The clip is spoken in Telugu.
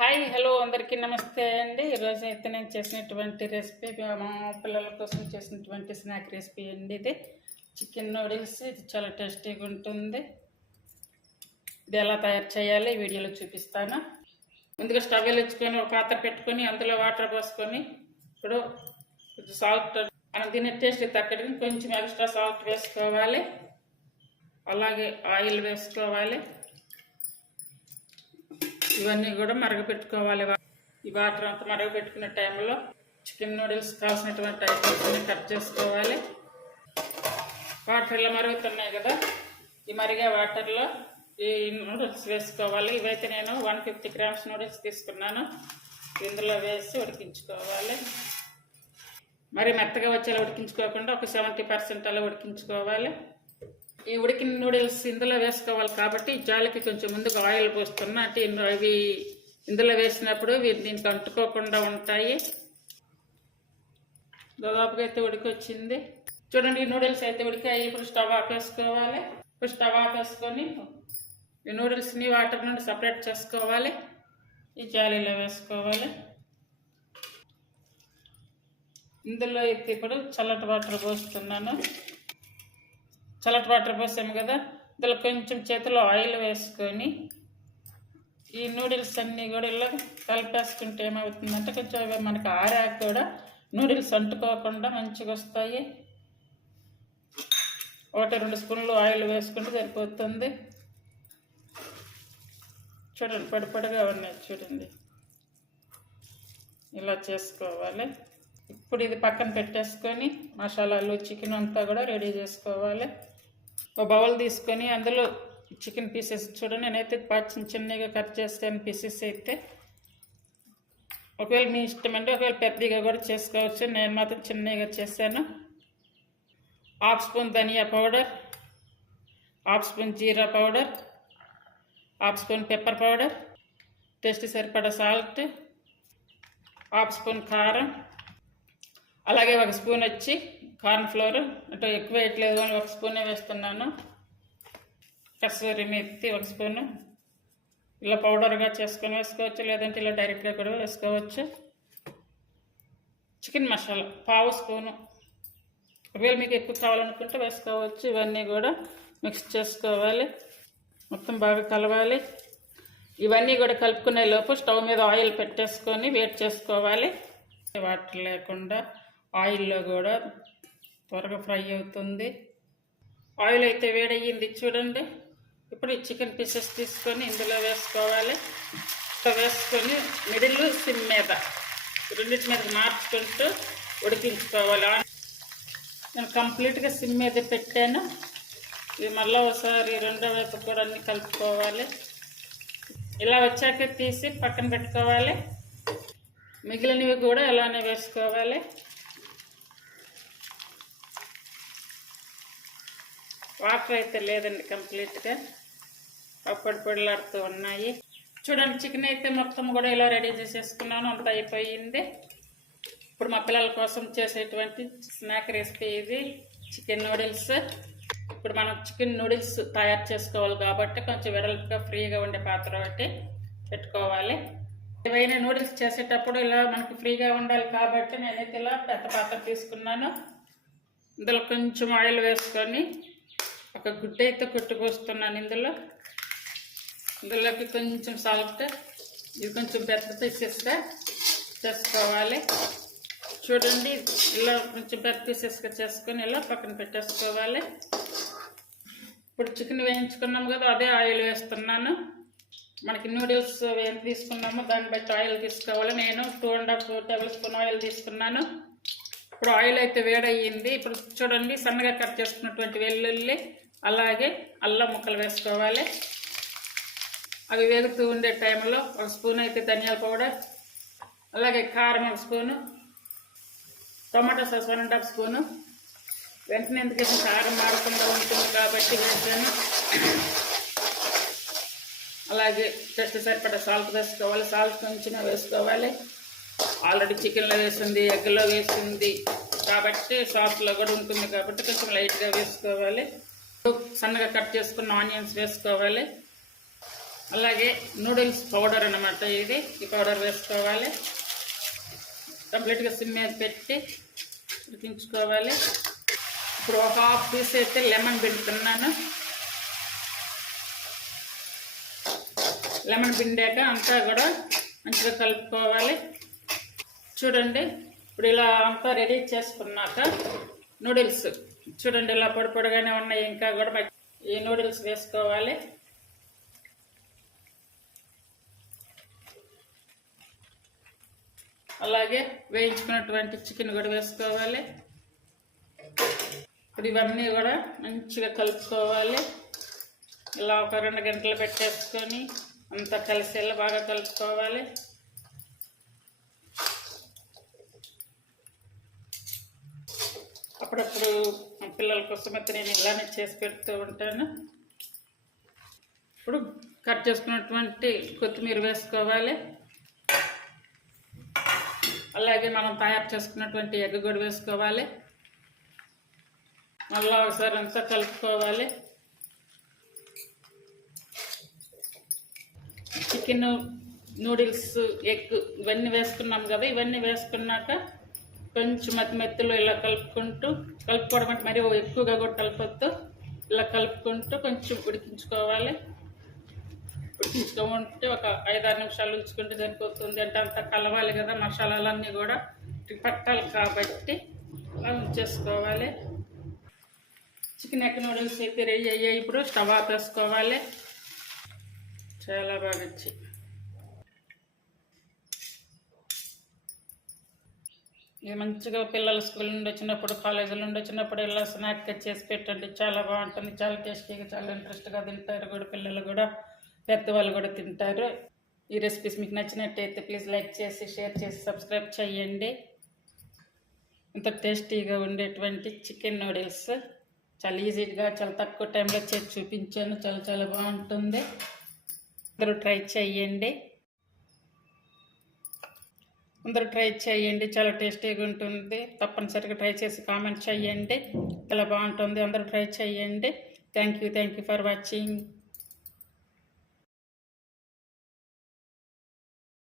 హాయ్ హలో అందరికీ నమస్తే అండి. ఈరోజు అయితే నేను చేసినటువంటి రెసిపీ మా పిల్లల కోసం చేసినటువంటి స్నాక్ రెసిపీ అండి. ఇది చికెన్ నూడిల్స్. ఇది చాలా టేస్టీగా ఉంటుంది. ఇది ఎలా తయారు చేయాలి ఈ వీడియోలో చూపిస్తాను. ముందుగా స్టవ్ వెలిగించుకొని ఒక పాత్ర పెట్టుకొని అందులో వాటర్ పోసుకొని ఇప్పుడు కొంచెం సాల్ట్ మనం తినే టేస్ట్ తగ్గడానికి కొంచెం ఎక్స్ట్రా సాల్ట్ వేసుకోవాలి. అలాగే ఆయిల్ వేసుకోవాలి. ఇవన్నీ కూడా మరగపెట్టుకోవాలి. ఈ వాటర్ అంతా మరగపెట్టుకునే టైంలో చికెన్ నూడిల్స్ కావాల్సినటువంటి ఐటమ్స్ కట్ చేసుకోవాలి. వాటర్ ఇలా మరుగుతున్నాయి కదా, ఈ మరిగే వాటర్లో ఈ నూడిల్స్ వేసుకోవాలి. ఇవైతే నేను 150 grams నూడిల్స్ తీసుకున్నాను. ఇందులో వేసి ఉడికించుకోవాలి. మరి మెత్తగా వచ్చేలా ఉడికించుకోకుండా ఒక 70% అలా ఉడికించుకోవాలి. ఈ ఉడికిన నూడిల్స్ ఇందులో వేసుకోవాలి కాబట్టి జాలికి కొంచెం ముందుగా ఆయిల్ పోస్తున్నా అంటే అవి ఇందులో వేసినప్పుడు దీనికి అంటుకోకుండా ఉంటాయి. దాదాపుగా అయితే ఉడికొచ్చింది చూడండి. ఈ నూడిల్స్ అయితే ఉడికాయి. ఇప్పుడు స్టవ్ ఆపేసుకోవాలి. ఇప్పుడు స్టవ్ ఆపేసుకొని ఈ నూడిల్స్ని వాటర్ నుండి సపరేట్ చేసుకోవాలి. ఈ జాలీలో వేసుకోవాలి. ఇందులో అయితే ఇప్పుడు చల్లటి వాటర్ పోస్తున్నాను. చల్లటి వాటర్ పోసాము కదా, ఇందులో కొంచెం చేతిలో ఆయిల్ వేసుకొని ఈ నూడిల్స్ అన్నీ కూడా ఇలా కలిపేసుకుంటే ఏమవుతుందంటే కొంచెం మనకి ఆరాక కూడా నూడిల్స్ అంటుకోకుండా మంచిగా వస్తాయి. 1-2 స్పూన్లు ఆయిల్ వేసుకుంటే సరిపోతుంది. చూడండి పొడిగా ఉన్నాయి చూడండి. ఇలా చేసుకోవాలి. ఇప్పుడు ఇది పక్కన పెట్టేసుకొని మసాలాలు చికెన్ అంతా కూడా రెడీ చేసుకోవాలి. ఒక బౌల్ తీసుకొని అందులో చికెన్ పీసెస్ చూడండి. నేనైతే చిన్నగా కట్ చేస్తాను పీసెస్ అయితే. ఒకవేళ మీ ఇష్టమంటే ఒకవేళ పెద్దగా కూడా చేసుకోవచ్చు. నేను మాత్రం చిన్నగా చేశాను. 1/2 స్పూన్ ధనియా పౌడర్, 1/2 స్పూన్ జీరా powder, 1/2 spoon pepper powder, taste సరిపడా సాల్ట్, 1/2 స్పూన్ కారం, అలాగే 1 స్పూన్ వచ్చి కార్న్ ఫ్లోర్. అంటే ఎక్కువ వేయట్లేదు కానీ 1 స్పూనే వేస్తున్నాను. కసూరి మెత్తి 1 స్పూను. ఇలా పౌడర్గా చేసుకొని వేసుకోవచ్చు, లేదంటే ఇలా డైరెక్ట్గా కూడా వేసుకోవచ్చు. Chicken masala 1/2 spoon. ఒకవేళ మీకు ఎక్కువ కావాలనుకుంటే వేసుకోవచ్చు. ఇవన్నీ కూడా మిక్స్ చేసుకోవాలి. మొత్తం బాగా కలవాలి. ఇవన్నీ కూడా కలుపుకునే లోపు స్టవ్ మీద ఆయిల్ పెట్టేసుకొని వేడి చేసుకోవాలి. వాటర్ లేకుండా ఆయిల్లో కూడా త్వరగా ఫ్రై అవుతుంది. ఆయిల్ అయితే వేడయ్యింది చూడండి. ఇప్పుడు ఈ చికెన్ పీసెస్ తీసుకొని ఇందులో వేసుకోవాలి. వేసుకొని మిడిల్ సిమ్ మీద రెండింటి మీద మార్చుకుంటూ ఉడికించుకోవాలి. నేను కంప్లీట్గా సిమ్ మీద పెట్టాను. ఇది మళ్ళీ ఒకసారి రెండో వైపు కూడా అన్నీ కలుపుకోవాలి. ఇలా వచ్చాక తీసి పక్కన పెట్టుకోవాలి. మిగిలినవి కూడా ఇలానే వేసుకోవాలి. వాటర్ అయితే లేదండి, కంప్లీట్గా పొడిలాడుతూ ఉన్నాయి. చూడండి చికెన్ అయితే మొత్తం కూడా ఇలా రెడీ చేసేసుకున్నాను. అంత అయిపోయింది. ఇప్పుడు మా పిల్లల కోసం చేసేటువంటి స్నాక్ రెసిపీ ఇది చికెన్ నూడిల్స్. ఇప్పుడు మనం చికెన్ నూడిల్స్ తయారు చేసుకోవాలి కాబట్టి కొంచెం వెడల్పుగా ఫ్రీగా ఉండే పాత్ర ఒకటి పెట్టుకోవాలి. ఏవైనా నూడిల్స్ చేసేటప్పుడు ఇలా మనకి ఫ్రీగా ఉండాలి కాబట్టి నేనైతే ఇలా పెద్ద పాత్ర తీసుకున్నాను. ఇందులో కొంచెం ఆయిల్ వేసుకొని ఒక గుడ్డ అయితే కొట్టుకొస్తున్నాను. ఇందులోకి కొంచెం సాల్ట్, ఇది కొంచెం పెద్ద పీసెస్గా చేసుకోవాలి. చూడండి ఇలా కొంచెం పెద్ద పీసెస్గా చేసుకొని ఇలా పక్కన పెట్టేసుకోవాలి. ఇప్పుడు చికెన్ వేయించుకున్నాము కదా, అదే ఆయిల్ వేస్తున్నాను. మనకి నూడిల్స్ ఎంత తీసుకున్నామో దాన్ని బట్టి ఆయిల్ తీసుకోవాలి. నేను 2.5 టేబుల్ స్పూన్ ఆయిల్ తీసుకున్నాను. ఇప్పుడు ఆయిల్ అయితే వేడయ్యింది. ఇప్పుడు చూడండి సన్నగా కట్ చేసుకున్నటువంటి వెల్లుల్లి అలాగే అల్లం ముక్కలు వేసుకోవాలి. అవి వేగుతూ ఉండే టైంలో 1 స్పూన్ అయితే ధనియాల పౌడర్, అలాగే కారం 1 స్పూను, టొమాటో సాస్ 1.5 స్పూను. వెంటనే ఎందుకంటే కారం మారకుండా ఉంటుంది కాబట్టి వేసాను. అలాగే టేస్ట్ సరిపడా సాల్ట్ వేసుకోవాలి. సాల్ట్ కొంచెం వేసుకోవాలి. ఆల్రెడీ చికెన్లో వేసింది, ఎగ్లో వేసింది కాబట్టి సాస్లో కూడా ఉంటుంది కాబట్టి కొంచెం లైట్గా వేసుకోవాలి. సన్నగా కట్ చేసుకున్న ఆనియన్స్ వేసుకోవాలి. అలాగే నూడిల్స్ పౌడర్ అన్నమాట ఇది. ఈ పౌడర్ వేసుకోవాలి. కంప్లీట్గా సిమ్ మీద పెట్టి ఉడికించుకోవాలి. ఇప్పుడు ఒక హాఫ్ పీస్ అయితే లెమన్ పిండుతున్నాను. లెమన్ పిండాక అంతా కూడా మంచిగా కలుపుకోవాలి. చూడండి, ఇప్పుడు ఇలా అంతా రెడీ చేసుకున్నాక నూడిల్స్ చూడండి ఇలా పొడి పొడిగానే ఉన్నాయి. ఇంకా కూడా ఈ నూడిల్స్ వేసుకోవాలి. అలాగే వేయించుకున్నటువంటి చికెన్ కూడా వేసుకోవాలి. ఇప్పుడు ఇవన్నీ కూడా మంచిగా కలుపుకోవాలి. ఇలా ఒక 2 గంటలు పెట్టేసుకొని అంతా కలిసేలా బాగా కలుపుకోవాలి. అప్పుడప్పుడు పిల్లల కోసం అయితే నేను ఇలానే చేసి పెడుతూ ఉంటాను. ఇప్పుడు కట్ చేసుకున్నటువంటి కొత్తిమీర వేసుకోవాలి. అలాగే మనం తయారు చేసుకున్నటువంటి ఎగ్ కూడా వేసుకోవాలి. మళ్ళీ ఒకసారి అంతా కలుపుకోవాలి. చికెన్, నూడిల్స్, ఎగ్ ఇవన్నీ వేసుకున్నాం కదా. ఇవన్నీ వేసుకున్నాక కొంచెం మెత్తలు ఇలా కలుపుకోవడం అంటే మరి ఎక్కువగా కూడా కలపొద్దు. ఇలా కలుపుకుంటూ కొంచెం ఉడికించుకోవాలి. ఉడికించుకోమంటే ఒక 5-6 నిమిషాలు ఉంచుకుంటే సరిపోతుంది. అంటే అంతా కలవాలి కదా, మసాలాలన్నీ కూడా పట్టాలి కాబట్టి అలా ఉంచేసుకోవాలి. చికెన్ ఎగ్ నూడిల్స్ అయితే రెడీ అయ్యాయి. ఇప్పుడు స్టవ్ ఆపేసుకోవాలి. చాలా బాగా వచ్చి ఇది మంచిగా పిల్లలు స్కూల్ నుండి వచ్చినప్పుడు, కాలేజీల నుండి వచ్చినప్పుడు ఇలా స్నాక్గా చేసి పెట్టండి. చాలా బాగుంటుంది. చాలా టేస్టీగా, చాలా ఇంట్రెస్ట్గా తింటారు కూడా పిల్లలు కూడా, పెద్దవాళ్ళు కూడా తింటారు. ఈ రెసిపీస్ మీకు నచ్చినట్టయితే ప్లీజ్ లైక్ చేసి, షేర్ చేసి, సబ్స్క్రైబ్ చేయండి. ఇంత టేస్టీగా ఉండేటువంటి చికెన్ నూడిల్స్ చాలా ఈజీగా, చాలా తక్కువ టైంలో చేసి చూపించాను. చాలా చాలా బాగుంటుంది. అందరూ ట్రై చేయండి. చాలా టేస్టీగా ఉంటుంది. తప్పనిసరిగా ట్రై చేసి కామెంట్ చేయండి. చాలా బాగుంటుంది. అందరూ ట్రై చేయండి. Thank you for watching.